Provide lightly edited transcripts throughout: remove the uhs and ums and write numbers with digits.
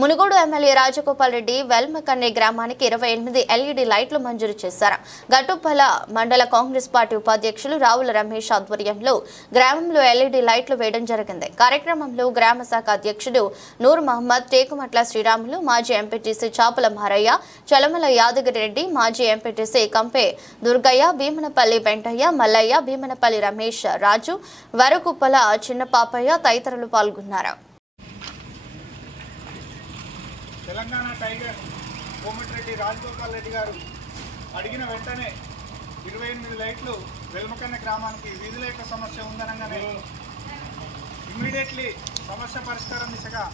Munugode MLA Rajagopal Reddy వెల్మకన్నె గ్రామానికి 28 LED లైట్లు మంజూరు చేశారు. గట్టుపల్ల మండల కాంగ్రెస్ పార్టీ ఉపాధ్యక్షులు రావుల రమేష్ ఆధ్వర్యంలో గ్రామంలో LED లైట్లు వేయడం జరిగింది. కార్యక్రమంలో గ్రామ శాఖ అధ్యక్షుడు నూర్ మహమ్మద్, టేకుమట్ల శ్రీరాములు, మాజీ ఎంపీటీసీ చాపల మారయ్య, చలమల యాదగిరెడ్డి, మాజీ ఎంపీటీసీ కంపే దుర్గయ్య, భీమనపల్లి వెంటయ్య, మల్లయ్య, భీమనపల్లి రమేష్, రాజు, వరకుప్పల చిన్నపాపయ్య తదితరులు పాల్గొన్నారు. తెలంగాణ టైగర్ కోమటిరెడ్డి రాజగోపాల్ రెడ్డి గారు అడిగిన వెంటనే 28 లైట్లు వెల్మకన్నె గ్రామానికి వీధి లైట్ల సమస్య ఉందనగానే ఇమ్మీడియట్లీ సమస్య పరిష్కారం దిశగా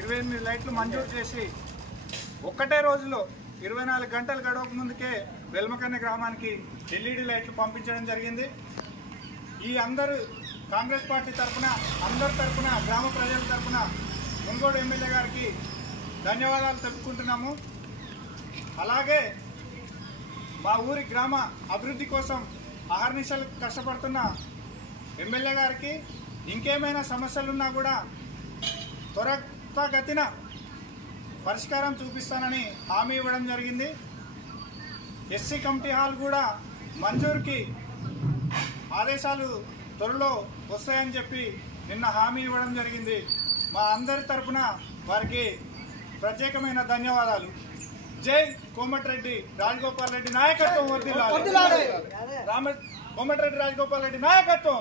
28 లైట్లు మంజూరు చేసి ఒక్కటే రోజులో 24 గంటలు గడవక ముందుకే వెల్మకన్నె గ్రామానికి LED లైట్లు పంపించడం జరిగింది. ఈ అందరూ కాంగ్రెస్ పార్టీ తరఫున, అందరి తరఫున, గ్రామ ప్రజల తరఫున మునుగోడు ఎమ్మెల్యే గారికి ధన్యవాదాలు తెలుపుకుంటున్నాము. అలాగే మా ఊరి గ్రామ అభివృద్ధి కోసం అహర్నిశలు కష్టపడుతున్న ఎమ్మెల్యే గారికి ఇంకేమైనా సమస్యలున్నా కూడా త్వరగతిన పరిష్కారం చూపిస్తానని హామీ ఇవ్వడం జరిగింది. ఎస్సీ కమిటీ హాల్ కూడా మంజూరుకి ఆదేశాలు త్వరలో వస్తాయని చెప్పి నిన్న హామీ ఇవ్వడం జరిగింది. మా అందరి తరఫున వారికి ప్రత్యేకమైన ధన్యవాదాలు. జై కోమటిరెడ్డి రాజగోపాల్ రెడ్డి నాయకత్వం వర్ధిల్లాలి. కోమటిరెడ్డి రాజగోపాల్ రెడ్డి నాయకత్వం.